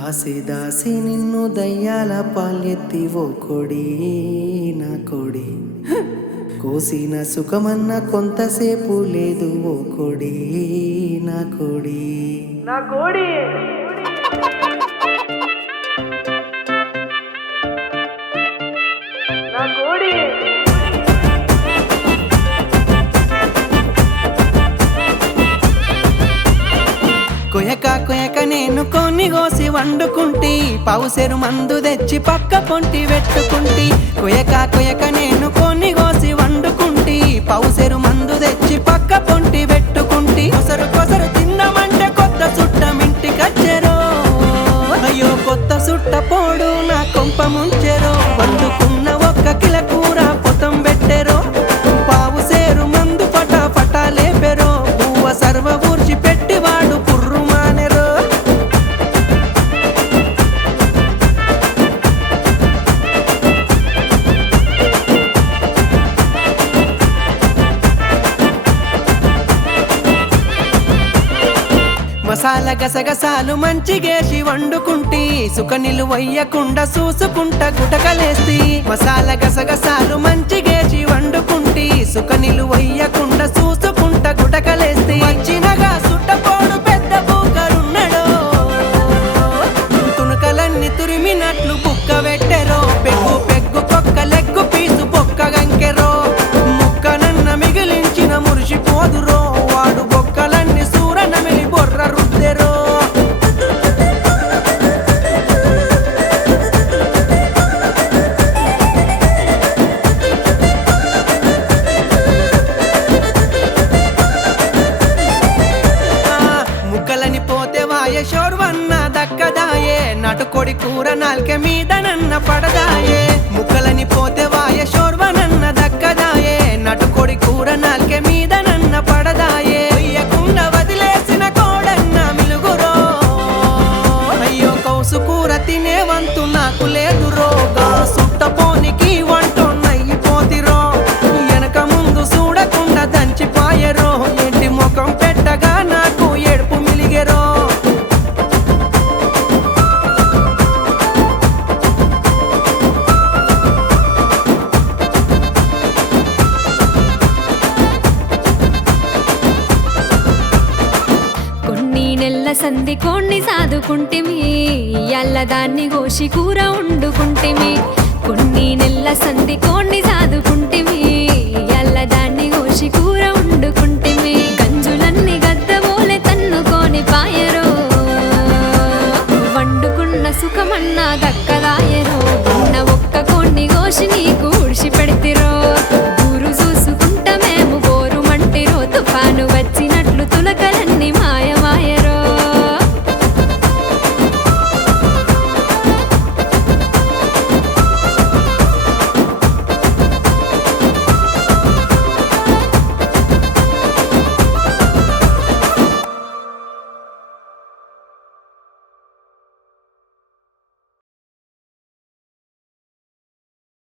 దాసి దాసి నిన్ను దయ్యాల పాలెత్తి ఓ కొడి నా కొడి కోసిన సుఖమన్న కొంతసేపు లేదు ఓ కొడి నా కొడి నా కోడి నా కోడి కొయక కొయక నేను కొన్ని కోసి వండుకుంటి పౌసెరు మందు తెచ్చి పక్క పొంటి పెట్టుకుంటి కొయక కొయక నేను కొన్ని కోసి వండుకుంటి పౌసెరు మందు తెచ్చి పక్క పొంటి పెట్టుకుంటి కొసరు కొసరు తిన్నామంటే కొత్త చుట్టం ఇంటికొచ్చెరో అయ్యో కొత్త చుట్ట పోడు నా కొంప ముంచెరో వండుకున్న ఒక్క కిల కూర పొతం పెట్టెరో పావు సేరు మందు పట పట లేపెరో పువ్వ సర్వ ఊర్చి పెట్టివాడు పుర్రు మానెరో మసాలా గసగసాలు మంచిగేసి వండుకుంటి సుఖ నిలువయ్యకుండా చూసుకుంటా గుటకలేస్తి మసాలా గసగసాలు మంచిగేసి వండుకుంటి సుఖ నిలువయ్యకుండా చూసుకుంటా గుటకలేస్తి వచ్చినగా సుట్టపోడు పెద్ద బూకరున్నడో తుణుకలన్నీ తురిమినట్లు బుక్క పెట్టెరో పెగ్గు పెగ్గు కొక్క లెగ్గు పీసు బొక్క గంకెరో ముక్కనన్న మిగిలించిన మురిసిపోదురో వాడు బొక్కలన్నీ సూర నమిలి బొర్ర రుద్దెరో ముక్కలని పోతే వాయ షోర్వన్న దక్కదాయే నటుకొడి కూర నాల్కె మీద నన్న పడదాయే ముక్కలని పోతే వాయ షోర్వనన్న దక్కదాయే నటుకొడి కూర నాల్కె మీద నన్న పడదాయే వెయ్యకుండా వదిలేసిన కోడన్న మిలుగురో అయ్యో కౌసు కూర తినే వంతు నాకు లేదురో సుట్టపోనికి వంటొన్నయిపోతిరో వెనక ముందు చూడకుండా దంచిపాయరో ఏంటి ముఖం పెట్టగా నాకు ఏడుపు మిలిగెరో కొన్ని నెల్ల సంధి కోణ్ణి సాదుకుంటిమి ఇయ్యాల దాన్ని గోషి కూర వండుకుంటిమి కొన్ని నెల్ల సంధి కోణ్ణి సాదుకుంటిమి ఇయ్యాల దాన్ని గోషి కూర వండుకుంటిమి గంజులన్నీ గద్దబోలే తన్నుకొని పాయరో వండుకున్న సుఖమన్నా దక్కదాయరో